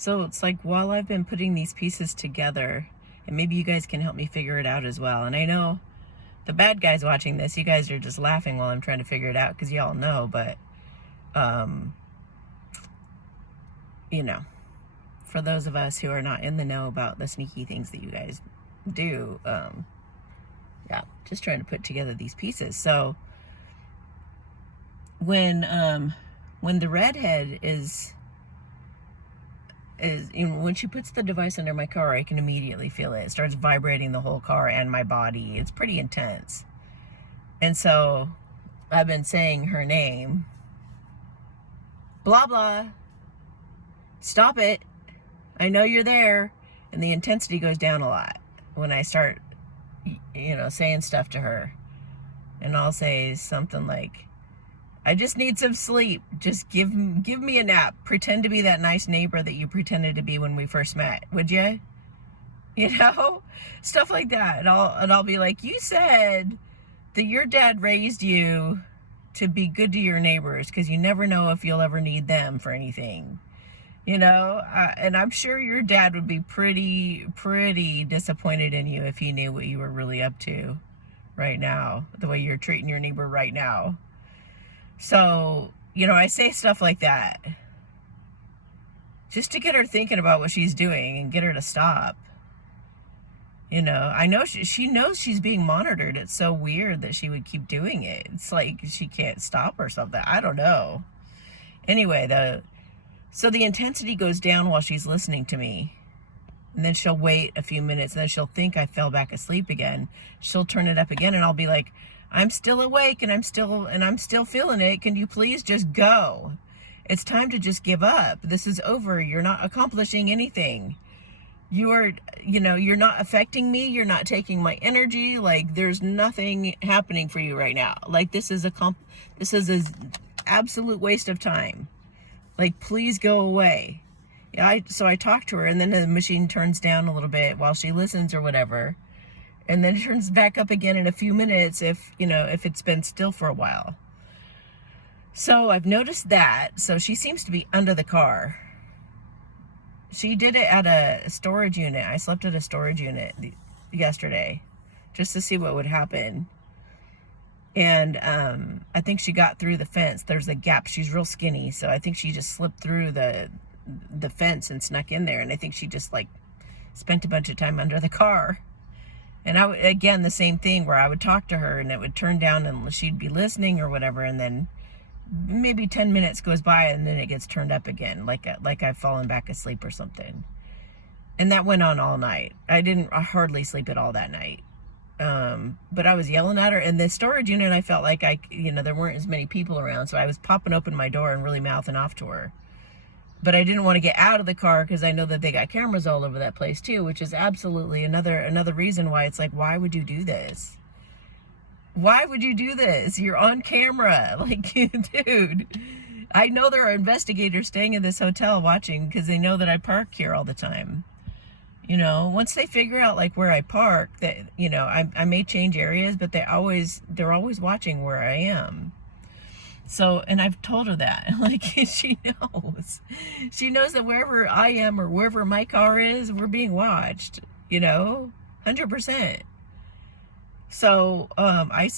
So it's like, while I've been putting these pieces together, and maybe you guys can help me figure it out as well. And I know the bad guys watching this, you guys are just laughing while I'm trying to figure it out because y'all know, but, you know, for those of us who are not in the know about the sneaky things that you guys do, yeah, just trying to put together these pieces. So when the redhead is when she puts the device under my car, I can immediately feel it. It starts vibrating the whole car and my body. It's pretty intense. And so I've been saying her name, blah, blah, stop it. I know you're there. And the intensity goes down a lot when I start, saying stuff to her. And I'll say something like, I just need some sleep. Just give me a nap. Pretend to be that nice neighbor that you pretended to be when we first met, would you? Stuff like that. And I'll be like, you said that your dad raised you to be good to your neighbors because you never know if you'll ever need them for anything. And I'm sure your dad would be pretty disappointed in you if he knew what you were really up to right now, the way you're treating your neighbor right now. So, I say stuff like that just to get her thinking about what she's doing and get her to stop. I know she knows she's being monitored. It's so weird that she would keep doing it. It's like she can't stop or something. I don't know. Anyway, so the intensity goes down while she's listening to me. And then she'll wait a few minutes, and then she'll think I fell back asleep again. She'll turn it up again, and I'll be like, I'm still awake and I'm still feeling it. Can you please just go? It's time to just give up. This is over. You're not accomplishing anything. You're not affecting me. You're not taking my energy. Like, there's nothing happening for you right now. Like, this is an absolute waste of time. Like, please go away. Yeah, so I talk to her, and then the machine turns down a little bit while she listens or whatever. And then it turns back up again in a few minutes if it's been still for a while. So I've noticed that. So she seems to be under the car. She did it at a storage unit. I slept at a storage unit yesterday just to see what would happen. And I think she got through the fence. There's a gap. She's real skinny. So I think she just slipped through the fence and snuck in there. And I think she just spent a bunch of time under the car. And again, the same thing where I would talk to her and it would turn down and she'd be listening or whatever. And then maybe 10 minutes goes by and then it gets turned up again, like I've fallen back asleep or something. And that went on all night. I hardly sleep at all that night. But I was yelling at her. In the storage unit, I felt like there weren't as many people around. So I was popping open my door and really mouthing off to her. But I didn't want to get out of the car because I know that they got cameras all over that place too, which is absolutely another reason why it's like, why would you do this? Why would you do this? You're on camera. Like, dude, I know there are investigators staying in this hotel watching because they know that I park here all the time. Once they figure out where I park, that, I may change areas, but they're always watching where I am. So, and I've told her that, she knows that wherever I am or wherever my car is, we're being watched, 100%. So, I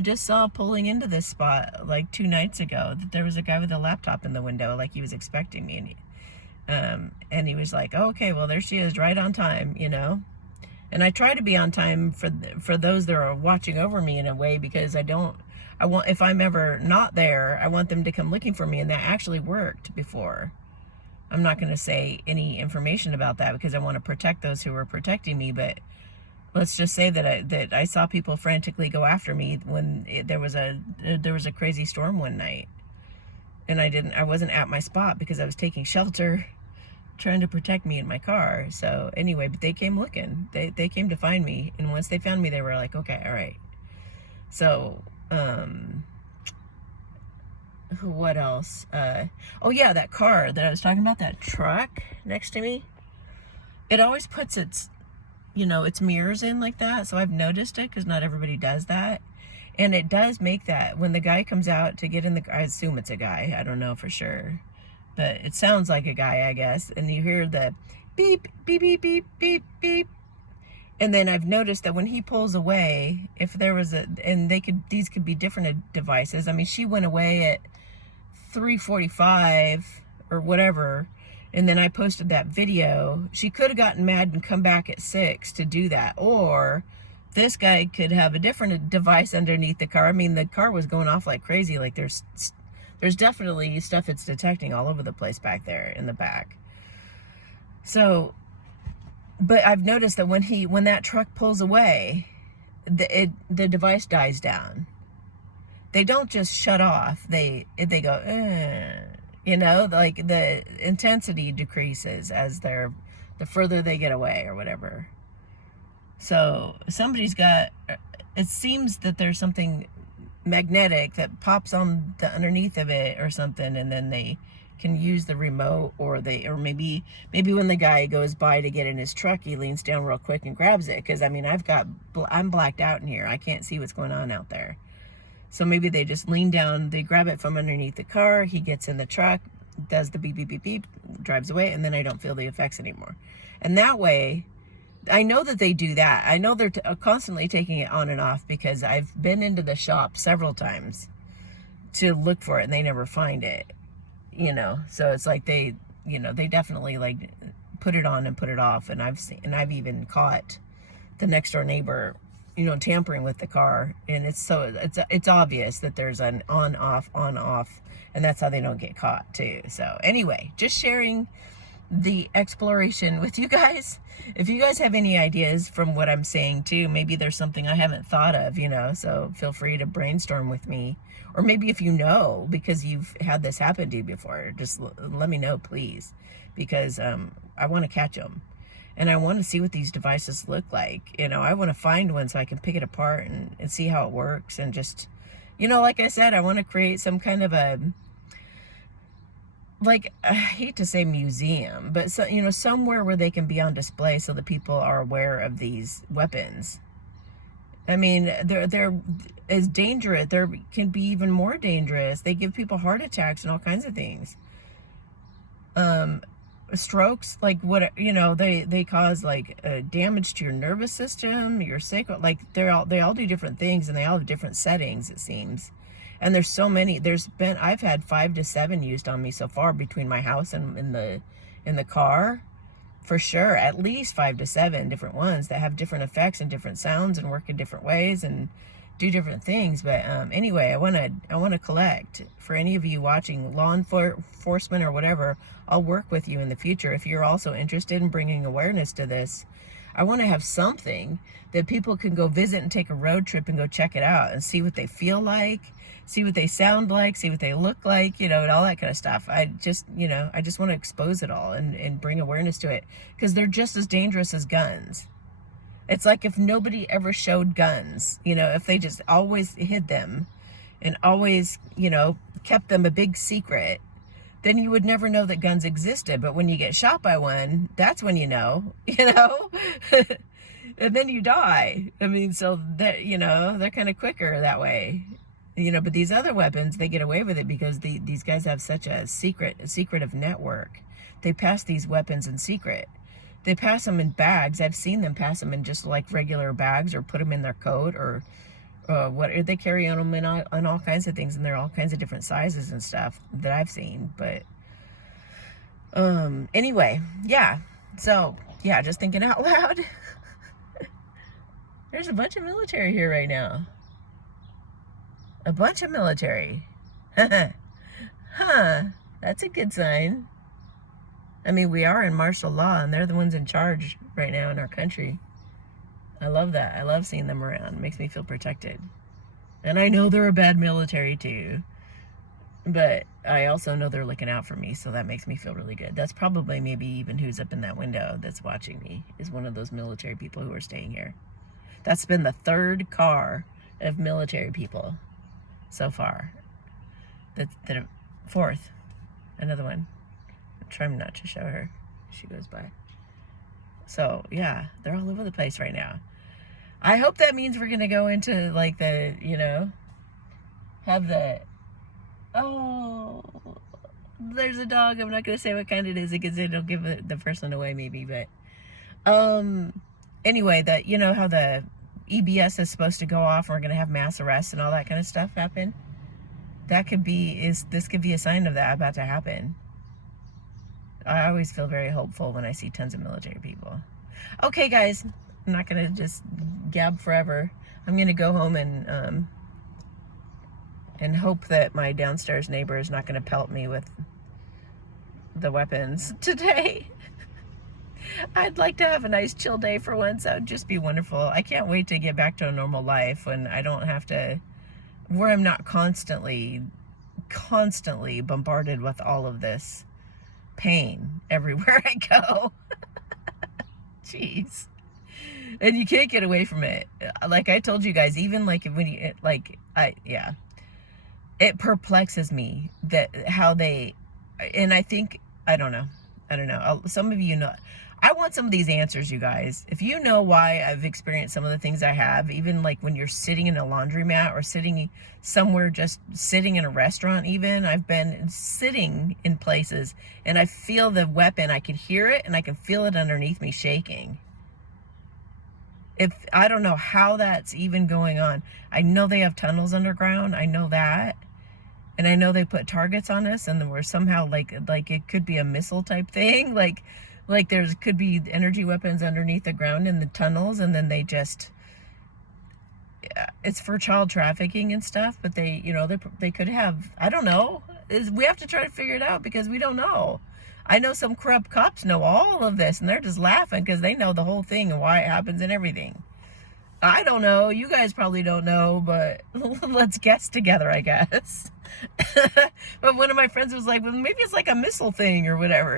just saw pulling into this spot 2 nights ago that there was a guy with a laptop in the window, he was expecting me. And he was like, oh, okay, well, there she is right on time, and I try to be on time for those that are watching over me in a way, because if I'm ever not there, I want them to come looking for me. And that actually worked before. I'm not going to say any information about that because I want to protect those who are protecting me. But let's just say that I saw people frantically go after me when there was a crazy storm one night. And I wasn't at my spot because I was taking shelter, trying to protect me in my car. So anyway, but they came looking. They came to find me. And once they found me, they were like, okay, all right. So, what else? Oh yeah, that car that I was talking about, that truck next to me, it always puts its mirrors in like that. So I've noticed it because not everybody does that. And it does make that when the guy comes out to get in I assume it's a guy, I don't know for sure. but it sounds like a guy, I guess. And you hear the beep, beep, beep, beep, beep, beep. And then I've noticed that when he pulls away, if there was these could be different devices. I mean, she went away at 3:45 or whatever, and then I posted that video. She could have gotten mad and come back at 6 to do that, or this guy could have a different device underneath the car. I mean, the car was going off like crazy. Like there's definitely stuff it's detecting all over the place back there in the back. So, but I've noticed that when that truck pulls away, the device dies down. They don't just shut off. They go, you know, like the intensity decreases as the further they get away or whatever. So it seems that there's something magnetic that pops on the underneath of it or something, and then they can use the remote, or maybe when the guy goes by to get in his truck, he leans down real quick and grabs it. Because I mean, I'm blacked out in here. I can't see what's going on out there. So maybe they just lean down, they grab it from underneath the car, he gets in the truck, does the beep, beep, beep, beep, drives away, and then I don't feel the effects anymore. And that way, I know that they do that. I know they're constantly taking it on and off, because I've been into the shop several times to look for it and they never find it, you know. So it's like they definitely like put it on and put it off. And I've even caught the next door neighbor, you know, tampering with the car, and it's obvious that there's an on off, and that's how they don't get caught too. So anyway, just sharing the exploration with you guys. If you guys have any ideas from what I'm saying too, maybe there's something I haven't thought of, you know, so feel free to brainstorm with me. Or maybe if you know, because you've had this happen to you before, just let me know, please, because I want to catch them. And I want to see what these devices look like. You know, I want to find one so I can pick it apart and see how it works. And just, you know, like I said, I want to create some kind of I hate to say museum, but so, you know, somewhere where they can be on display so that people are aware of these weapons. I mean, they're as dangerous. They can be even more dangerous. They give people heart attacks and all kinds of things. Strokes, like what, you know, they cause like damage to your nervous system, your sacral, like they all do different things, and they all have different settings, it seems. And there's so many. I've had 5 to 7 used on me so far, between my house and in the car, for sure. At least 5 to 7 different ones that have different effects and different sounds and work in different ways and do different things. But anyway, I want to collect. For any of you watching, law enforcement or whatever, I'll work with you in the future if you're also interested in bringing awareness to this. I want to have something that people can go visit and take a road trip and go check it out and see what they feel like, see what they sound like, see what they look like, you know, and all that kind of stuff. I just want to expose it all and bring awareness to it, because they're just as dangerous as guns. It's like if nobody ever showed guns, you know, if they just always hid them and always, you know, kept them a big secret, then you would never know that guns existed. But when you get shot by one, that's when you know, and then you die. I mean, so that, you know, they're kind of quicker that way, you know. But these other weapons, they get away with it because these guys have such a secretive network. They pass these weapons in secret. They pass them in bags. I've seen them pass them in just like regular bags, or put them in their coat, or what they carry on them on all kinds of things, and they're all kinds of different sizes and stuff that I've seen. But anyway, yeah. So yeah, just thinking out loud. There's a bunch of military here right now. A bunch of military. Huh. That's a good sign. I mean, we are in martial law, and they're the ones in charge right now in our country. I love that. I love seeing them around. It makes me feel protected. And I know they're a bad military too, but I also know they're looking out for me, so that makes me feel really good. That's probably maybe even who's up in that window that's watching me, is one of those military people who are staying here. That's been the 3rd car of military people so far. That 4th. Another one. I'm trying not to show her. She goes by. So yeah, they're all over the place right now. I hope that means we're gonna go into like there's a dog. I'm not going to say what kind it is because it'll give the person away maybe. But anyway, you know how the EBS is supposed to go off and we're going to have mass arrests and all that kind of stuff happen? This could be a sign of that about to happen. I always feel very hopeful when I see tons of military people. Okay, guys, I'm not going to just gab forever. I'm going to go home and hope that my downstairs neighbor is not going to pelt me with the weapons today. I'd like to have a nice chill day for once. That would just be wonderful. I can't wait to get back to a normal life when I don't have to, where I'm not constantly bombarded with all of this pain everywhere I go. Jeez. And you can't get away from it. Like I told you guys, even like when you, it perplexes me that how they, and I think, I don't know. Some of you know, I want some of these answers, you guys. If you know why I've experienced some of the things I have, even like when you're sitting in a laundromat or sitting somewhere, just sitting in a restaurant even, I've been sitting in places and I feel the weapon, I can hear it and I can feel it underneath me shaking. I don't know how that's even going on. I know they have tunnels underground. I know that. And I know they put targets on us and we're somehow like it could be a missile type thing. Like could be energy weapons underneath the ground in the tunnels, and then they just, it's for child trafficking and stuff, but they could have, I don't know. We have to try to figure it out because we don't know. I know some corrupt cops know all of this and they're just laughing because they know the whole thing and why it happens and everything. I don't know. You guys probably don't know, but let's guess together, I guess. But one of my friends was like, well, maybe it's like a missile thing or whatever,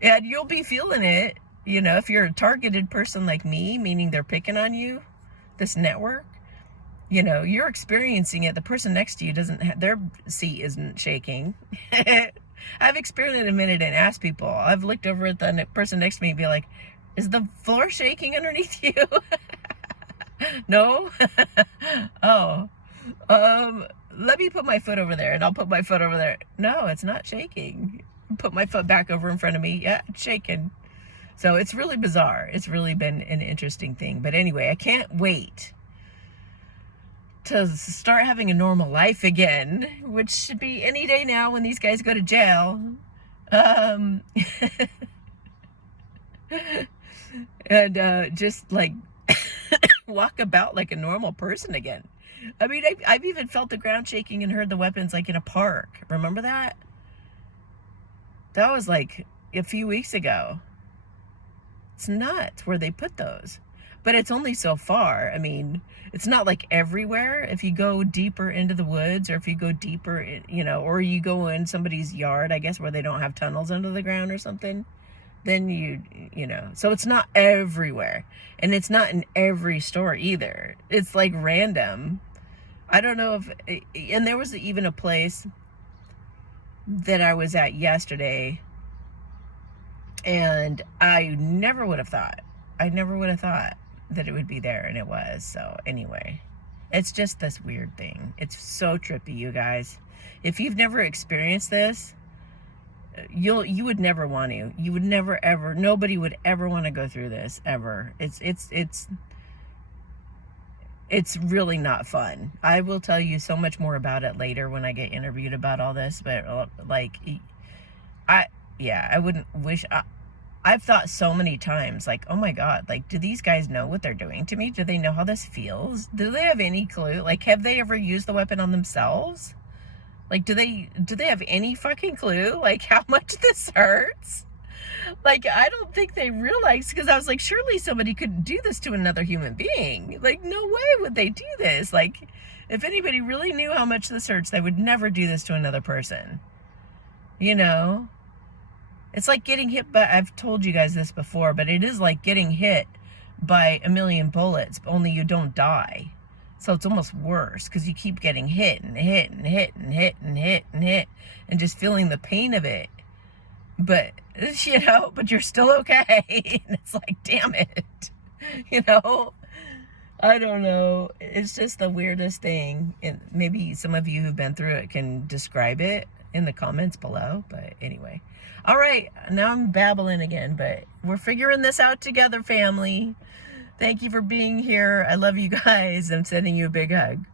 And you'll be feeling it, if you're a targeted person like me, meaning they're picking on you, this network, you're experiencing it. The person next to you their seat isn't shaking. I've experienced it in a minute and asked people. I've looked over at the person next to me and be like, is the floor shaking underneath you? No? Oh. Let me put my foot over there, and I'll put my foot over there. No, it's not shaking. Put my foot back over in front of me. Yeah, it's shaking. So it's really bizarre. It's really been an interesting thing. But anyway, I can't wait to start having a normal life again, which should be any day now when these guys go to jail. And just like walk about like a normal person again. I mean, I've even felt the ground shaking and heard the weapons like in a park. Remember that? That was like a few weeks ago. It's nuts where they put those. But it's only so far. I mean, it's not like everywhere. If you go deeper into the woods, or if you go deeper, or you go in somebody's yard, I guess, where they don't have tunnels under the ground or something, then so it's not everywhere. And it's not in every store either. It's like random. I don't know and there was even a place that I was at yesterday, and I never would have thought that it would be there, and it was. So anyway, it's just this weird thing. It's so trippy, you guys. If you've never experienced this, you would never want to. You would never ever. Nobody would ever want to go through this ever. It's really not fun. I will tell you so much more about it later when I get interviewed about all this. But I wouldn't wish. I've thought so many times, like, oh my God, like, do these guys know what they're doing to me? Do they know how this feels? Do they have any clue? Like, have they ever used the weapon on themselves? Like, do they have any fucking clue, like, how much this hurts? Like, I don't think they realize, because I was like, surely somebody couldn't do this to another human being. Like, no way would they do this. Like, if anybody really knew how much this hurts, they would never do this to another person. It's like getting hit by, I've told you guys this before, but it is like getting hit by a million bullets, only you don't die. So it's almost worse because you keep getting hit and hit and hit and hit and hit and hit and just feeling the pain of it. But, but you're still okay. And it's like, damn it. I don't know. It's just the weirdest thing. And maybe some of you who've been through it can describe it. in the comments below. But anyway, all right, now I'm babbling again, but we're figuring this out together, family. Thank you for being here. I love you guys. I'm sending you a big hug.